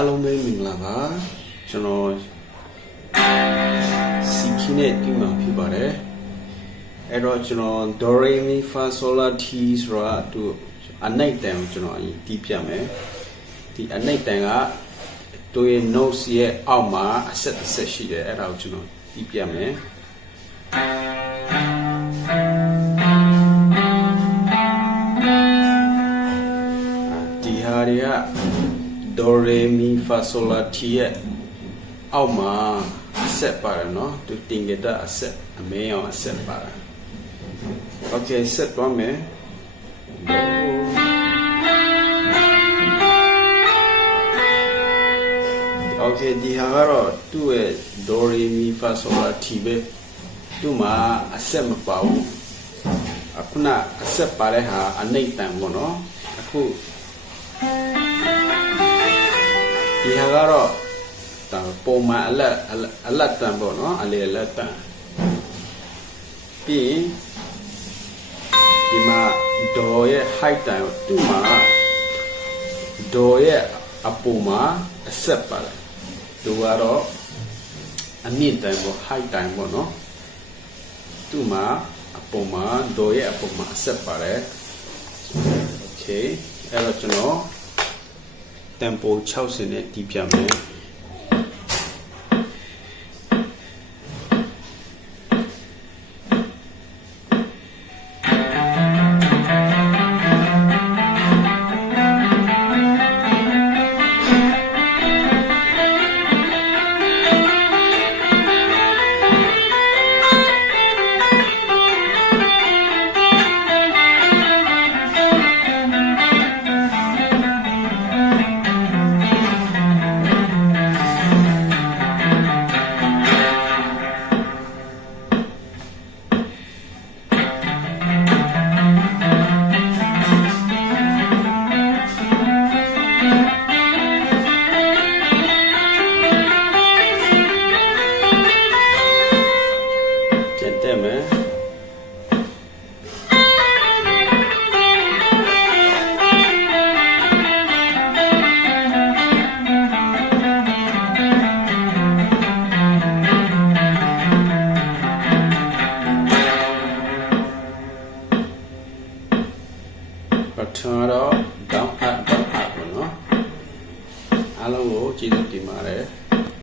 အားလုံးပဲမင်္ဂလာပါကျွန်တော်စီခင်းနဲ့ဒီမှာဖြစ်ပါတယ်အဲ့တော့ကျွန်တော် Do Re Mi Fa Sol La Ti ဆိုတာသူအနိုင်တန်ကိုကျွန်တော်အရင်တီးပြမယ်ဒီအနိုင်တန်ကသူရဲ့ notes ရဲ့အောက်မှာအဆက်ရှိတယ်အဲ့ဒါကိုကျွန်တော်တီးပြမယ်ဒီဟာတွေက Do Re Mi Fa Sol La Ti ရဲ့အောက်မှာအဆက်ပါတယ်နော်သူတင်ကြတဲ့အဆက်အမဲအောင်အဆက်ပါတယ် Okay set သွားမယ် Okay ဒီဟာကတော့သူ့ရဲ့ Do Re Mi Fa Sol La Ti ပဲသူ့မှာအဆက်မပါဘူးအခုနအဆက်ပါတဲ့ဟာအနိမ့်တန်ပေါ့နော်အခုဒီဟာကတော့ပုံမှန်အလက်တန်ပေါ့နော်အလေလက်တန်ပြီးဒီမှာဒေါ်ရဲ့ height တန်သူ့မှာဒေါ်ရဲ့အပူမှာအဆက်ပါတယ်သူကတော့အမြင့်တန်ပေါ့ height တန်ပေါ့နော်သူ့မှာအပူမှာဒေါ်ရဲ့အပူမှာအဆက်ပါတယ် Okay အဲ့တော့ကျွန်တော် tempo 60နဲ့တီးပြမယ်Turn it up, down up ပေါ့နော်အားလုံးကိုကျေးဇူးတင်ပါတယ်